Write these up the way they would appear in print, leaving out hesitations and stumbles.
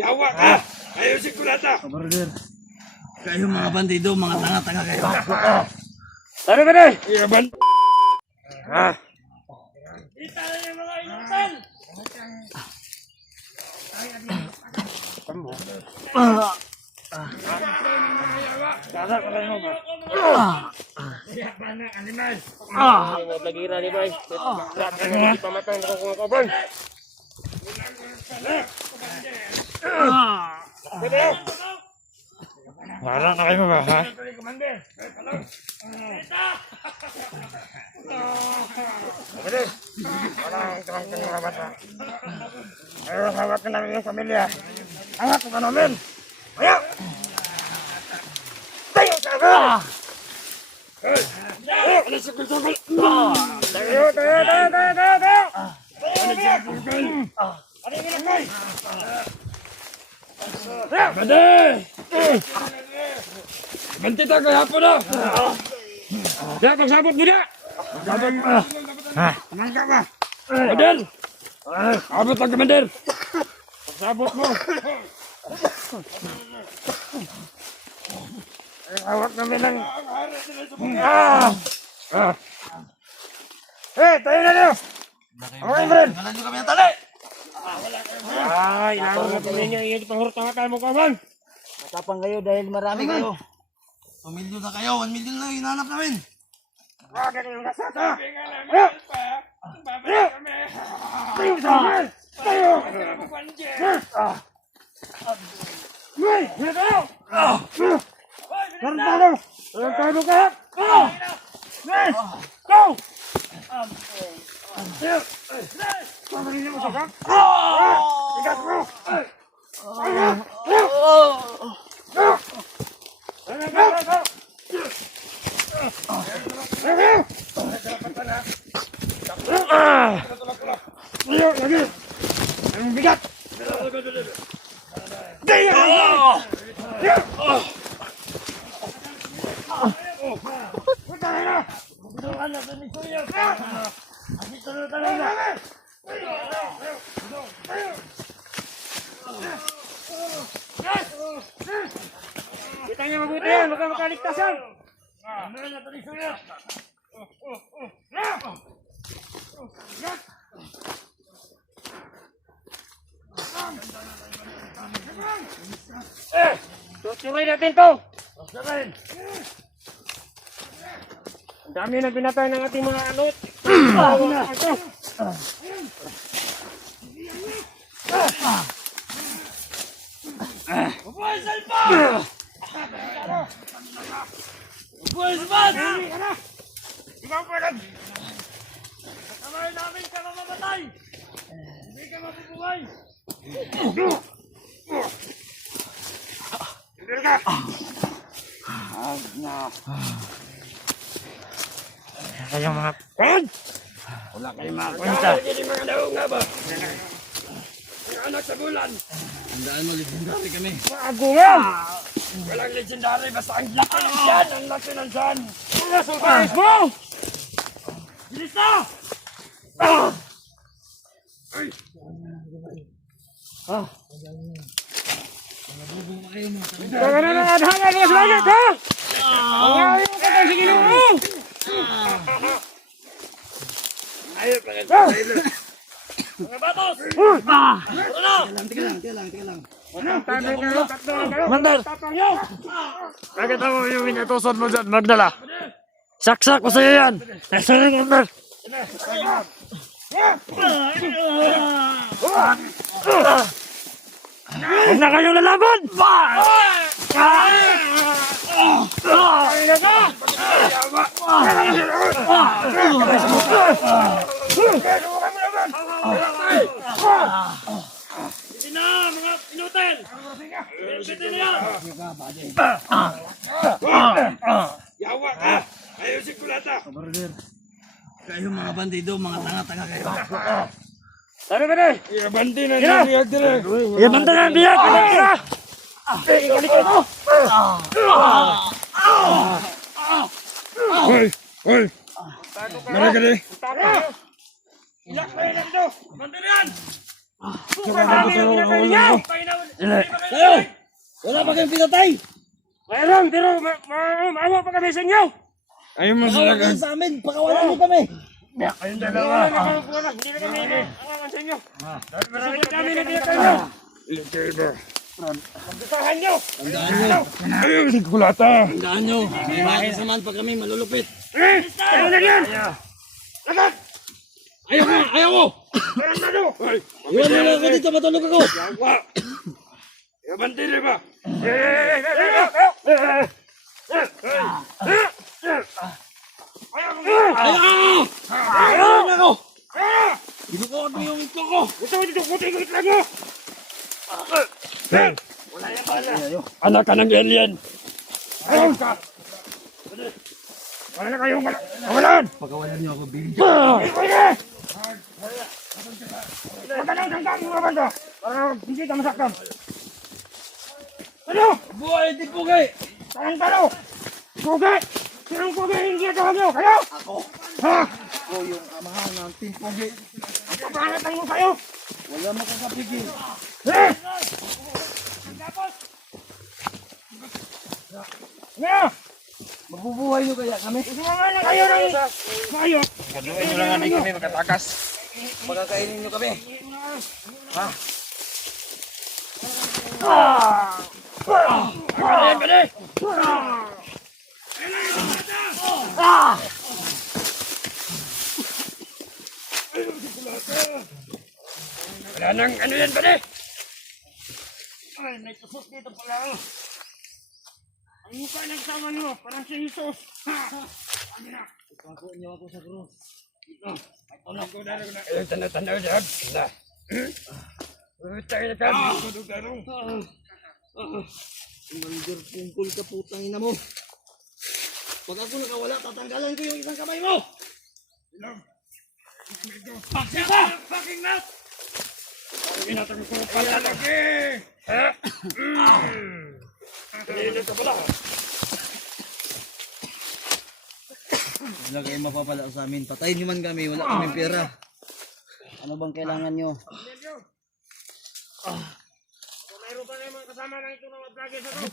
Yawa ka! Ayusin ko na ito! Kayo mga bandido, mga tanga-tanga kayo. Ano ka na? Iyaban! Kita na yung mga inutan! Dagat ka kayo ba? Iyaban na, animal! Lagira ni Bay. Lahat ka na ipamatay na kung kaban. Parang na kayo ba, ha? Parang tangkang mga bata. Ayaw, hawak na namin yung pamilya. Hawak ka namin! Ayaw! Tayo sa akin! Bade! Banti tayo kaya po na! Diyan, pagsabot mo na! Pagsabot mo! Kumain ka ba? Bandel! Abot lang ka, Bandel! Pagsabot mo! Hawak namin ng... Tayo na niyo! Okay, friend! Ngalan nyo kami ang tali! Ilangan natin ninyo. Iyan panghurtangan mo, kaman! Matapang kayo dahil marami kayo. 1 milyon na kayo, 1 milyon na hinahanap namin. Bakit yung kasata? Tayo! Tayo sa akin! Tayo! May! May tayo! Meron tayo! Meron tayo ka! May! Go! Tayo! Pamarin niyo mo sa kak! Ikat mo! Tayo! Tayo! Go! Tayo! Tayo! Ayo, lagi. Ang bigat. Daya. Punta na. Buduan na sa Victoria. Dito na talaga. Kita niyo mabuti yan, baka makaligtasan. Ano na ito ni Suya? Susurin natin to! Susurin! Ang dami na pinatay ng ating mga anot. Ito! Upuan salpa! Upuan salpa! Ikaw pa lang! Kamay namin ka mamamatay! Hindi ka mapubuhay! Hindi ka! Kayong mga pan! Wala kayong mga kwenta! Hindi mga daong nga ba? Mga anak sa bulan! Tandaan mo, legendary kami. Bago nga! Walang legendary, basta ang laki ng tiyan! Ang laki ng tiyan! Surprise mo! Bilis na! Ay! Baka na ng adhangan mo sa langit, ha? Mangayon ka tayo sa ginawa mo! Ayaw pa ka sa mga batos! Tika lang. Mandal! Nakita mo yung minatuson mo dyan, Magdala. Saksak ko sa'yo yan! Nasarin mo, Mandal! Huwag na kayong lalaban! Hindi na, mga pinutin! Pinutin na yan! Yawa ka! Ayusin ko na ito! Kayo mga bandido, mga tanga-tanga kayo. Tara ka na! Iabandi na niya biyag dire! Iabandi na biyag! Tara! Ikalikay mo! Hoy! Hoy! Mara ka na! Ilak kayo na dito! Bandil yan! Kayo! Wala pa kayong pinatay! Mayroon, pero maawa pa kami sa inyo! Ayaw mo Pakawalan kayo sa amin! Pakawalan niyo kami! Kayong dalawa! Hindi na kami awan sa inyo! Marami kami na tinatayo! Magdusahan nyo! Tandaan nyo! Ayaw si Kulata! Tandaan nyo! May makasamahan pa kami malulupit! Ayaw na yan! Lagat! Ayaw ko! Ayaw ko! Parang nalo! Iwan mo lang ako dito! Matulog ako! Yawa! Bandil ba? Ayaw ko! Ayaw na ako! Binukuhan mo yung ito ko! Gusto mo dito puti ko itlag mo! Wala yan pala! Anak ka ng alien! Ayaw ka! Wala na kayong kawalan! Pakawalan niyo ako, Billy. Pwede! Magandang tanggang mga banda! Para hindi ka masaktan! Ano? Buhay din po kayo! Tanong talo! Pugi! Sinong pugi hindi ito nyo? Kayo? Ako! Ha? Ako yung amahan ng Team Pogi. Ang kapangatang mo kayo! Wala makakapigil. Eh! Ano? Mabubuhay niyo kaya kami? Sumama na kayo ng kayo! Kaduin niyo lang kami magkatakas. Pagkakainin niyo kami. Ha? Pwede! Wala nang ano yan, pwede! Ay, may tusok dito pala. Ang mukha ng sama nyo, parang si Jesus. Ano na? Ipako niyo ako sa krus. Ayun, tanda-tanda dyan. Na. Tayo na ka. Commander Pungkol ka putang ina mo. Pag ako nakawala, tatanggalan ko yung isang kamay mo. Bakit ka? Fucking nut! Inatang ko pala lagi! Ha? Nililip ka pala. Wala kayong mapapala sa amin. Patayin niyo man kami. Wala kaming pera. Ano bang kailangan niyo? Mayroon pa na yung mga kasama ng ito na mag-vlogger sa to.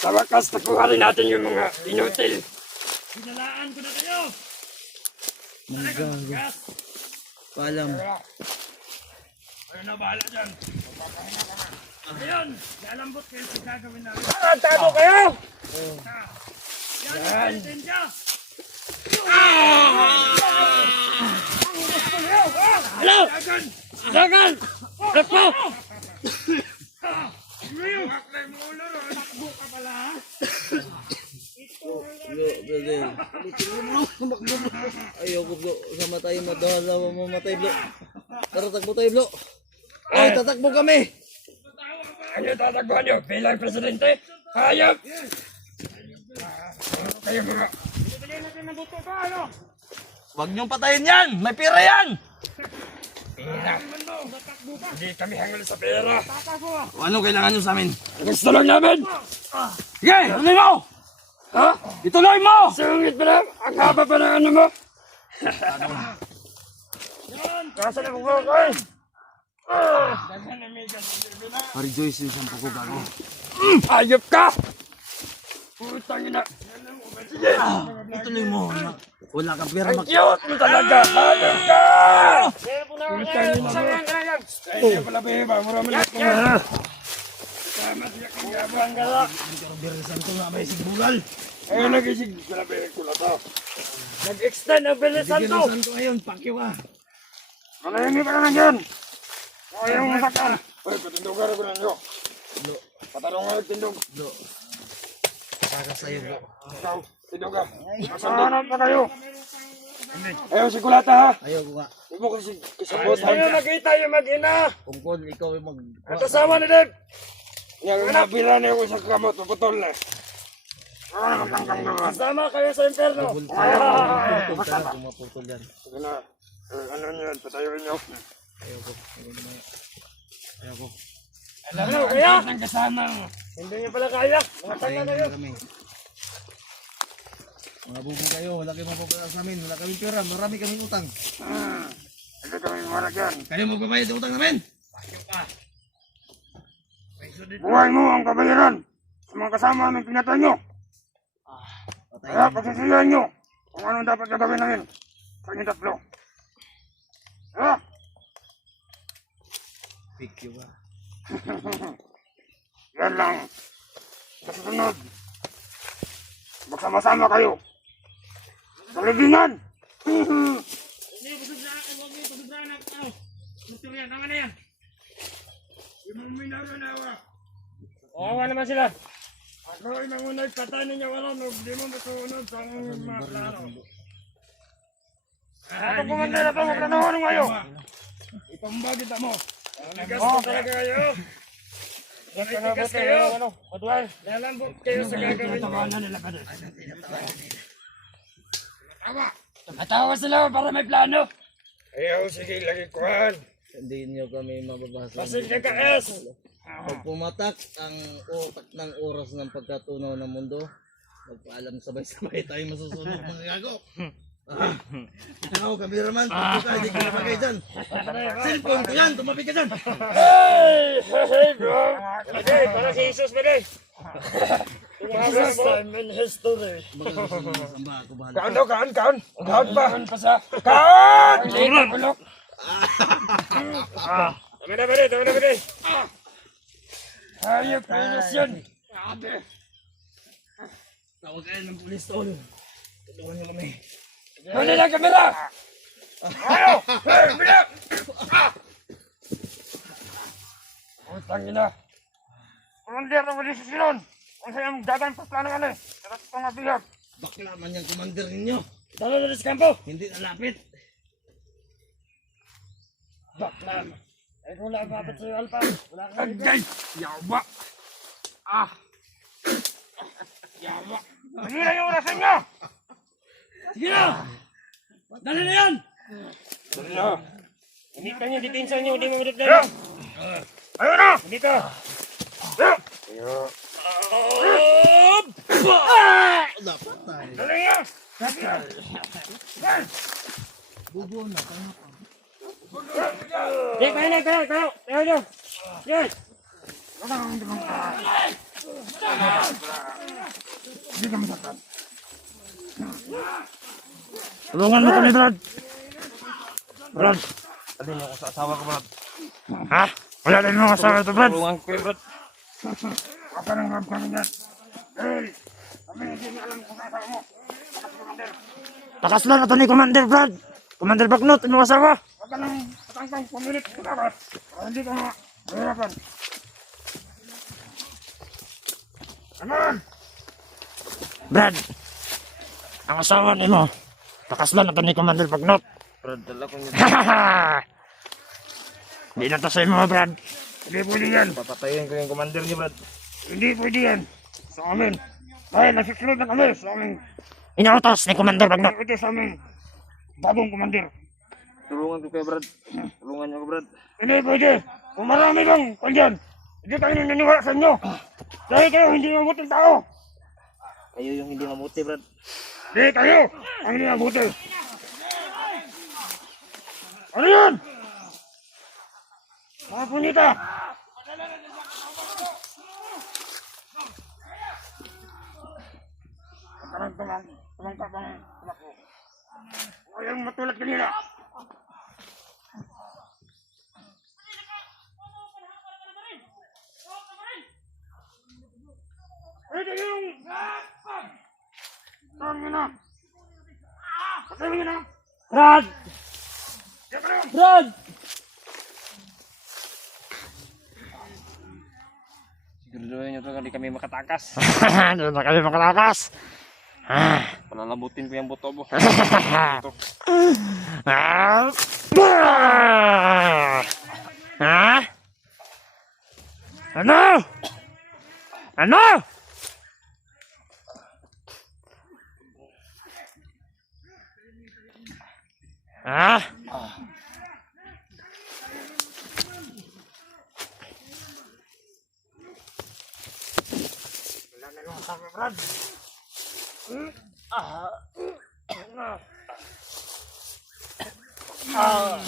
Sa wakas, nakuha rin natin yung mga inutil. Sinalaan ko na kayo! Gago. Paalam. Ayun na, bahala dyan. Magpapahinga ka na. Ayun, lalambot kayo sa gagawin namin. Tado kayo! Yan! Yan! Hello! Dagan! Takbo! Takbo ka pala ha? Brother. Ayoko bro. Sama tayo madahala mamatay bro. Tara takbo tayo bro. Ay tatakbo kami. Ano tatakbuhan nyo? Bilang presidente? Hayop! Kayo mga... Bibili natin ng buto ka, ano? Huwag niyong patayin yan. May pera yan. Pera! Hindi kami hangol sa pera. Ano kailangan niyo sa amin? Gusto lang namin! Sige, tuloy mo. Ha? Ituloy mo. Sungit pa na! Ang haba pa ng ano mo! Kasan ako ko kayo? Rejoice yung sampu ko bago. Ayop ka! Putang ina! Sige! Ituloy mo. Wala kang pera Ang cute mo talaga! Ayop ka! Putang ina mo! Ay, pala ba? Mura mo lang ko. Tama siya kang gabang gala. Birisan ko nga may sigbugal. Ayun lagi si Galabere ko na to. Nag-extend ang bilisan to! Birisan ko ngayon. Pakyo ka. Malahimik ka na dyan! Ayaw mo sakal! Uy, patindogan ko na nyo. Patanong nga tindog. Bro. Para sa'yo bro. Ikaw, tindog ka. Masandanan pa kayo. Ayaw si Kulata ha. Ayaw ko nga. Huwag mo kasi kasabot. Ayaw nakita yung mag-ina. Pungkol, ikaw yung mag... At kasama na din. Yung nabila niya ko sa kamot, maputol na. Kasama kayo sa impyerno. Puputol ka na, pumaputol yan. Sige na. Ano niyo yan? Patayuin niyo. Ayaw ko. Ayaw ko. Ano kaya? Ang kasama mo. Hindi niyo pala kaya. Mga tanga na yun. Kami. Mga bubo kayo, wala kayong mapapala sa amin. Wala kaming pera, marami kaming utang. Hindi kami marag yan. Kayo magbabayad ng utang namin. Buhay mo ang kabayaran sa mga kasama ng pinatay nyo. Patayin Kaya niyo. pagsisiyan nyo kung anong dapat gagawin namin sa inyong tatlo. Ha? Pikyo ba? Yan lang. Sa susunod, magsama-sama kayo. Sa libingan! Hindi, busog na ako. Huwag mo busog na anak. Motor yan. Tama na yan. Yung mga minaranawa. Kawawa naman sila. Ako ay mangunay patay ninyo wala no. Di mo masunod sa mga plano. Ako kumanda na pa maglanawan ngayo. Itumba kita mo. Nagas po talaga kayo. Nagas kayo. Maduay. Lalambot kayo sa gagawin mo. Tawa. Matawa sila para may plano. Ayaw, sige, lagi kuhan. Hindi niyo kami mababasa. Pasig na ka, S. Pag pumatak ang utak ng oras ng pagkatunaw ng mundo, magpaalam sabay-sabay tayo masusunod mga gago. Ikaw, kameraman, pagka ka, hindi ko napagay dyan. Cellphone ko yan, tumabi ka dyan. Hey, bro. Pwede, para si Jesus pwede. First time in history. Samba ako bahala. Kaan. Kaan pa. Kaan! Bulok. Tama na pwede. Hayop kayo yan. Tawag kayo ng pulis tol. Tulungan niyo kami. Huli lang kamera. Ayaw! Hey, bilang! Utang ina. Kung hindi ako mali sa silon. Kung sa'yo dagang paplano ka na eh. Sarap ko nga bihag. Bakla man yung commander ninyo. Talo na sa kampo. Hindi nalapit. Bakla. Ay kung wala mapat sa'yo, Alpa. Wala ka. Agay! Yawa! Yawa! Hindi na yung orasan niya! Sige na! Dali na yan! Dali na! Hindi ka niyo, detensa niyo, hindi mo udip Ayun! na. Ayun na! Hindi ka. Ayun! Dapat tayo. Dali na! Dali na! Yan! Bubo na. Hindi, kayo. Tayo niyo. Yes! Hindi ka masaktan. Tulungan mo kami, Brad. Brad! Dali mo ako sa asawa ko, Brad. Ha? Wala din mga asawa ito, Brad! Tulungan ko kayo, Brad. Huwag ka nang hab kami dyan. Hey! Kami hindi na alam kung asawa mo. Bakit commander? Takas lang ito ni Commander, Brad. Commander Bagnot, ano asawa? Huwag ka nang patangkang pumilit. Para hindi ka mahirapan. Come on! Brad, ang asawa ni mo. Takas lang ito ni Commander Bagnot. Brad, dala ko niyo. Hindi na ito sa imo, Brad. Hindi pwede yan. Papatayin ko yung commander niyo, Brad. Hindi pwede yan. Sa amin. Dahil nasusunod na kami sa aming Inuutos ni Commander Bagnot. ito sa aming bagong komandir. Tulungan ko kayo, Brad. Tulungan niyo ko, Brad. Hindi pwede. Kung marami lang kandyan, hindi kayo naniniwala sa inyo. Dahil kayo hindi mabuting tao. Kayo yung hindi mabuti, Brad. Hindi kayo ang hindi mabuti. Ano yan? Mga punita. Parang tumangka pang tumakbo. Ayang matulad kanina. Ito yung... Tama na. Patay mo na. Brad! Diyan ka na. Brad! Siguraduhin niyo to hindi kami makatakas. Doon na kami makalakas. Palalabutin ko yung buto mo. Ha? Ano? Ano? Ha? Awa.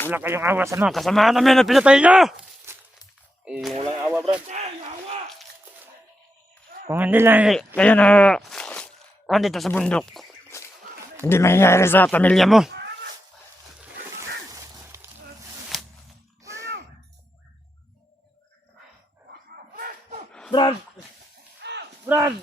Wala kayong awa sa mga kasamaan namin na pinatay nyo! Walang awa, Brad. Kung hindi lang kayo na dito sa bundok, hindi mangyayari sa pamilya mo. Brad! Brad!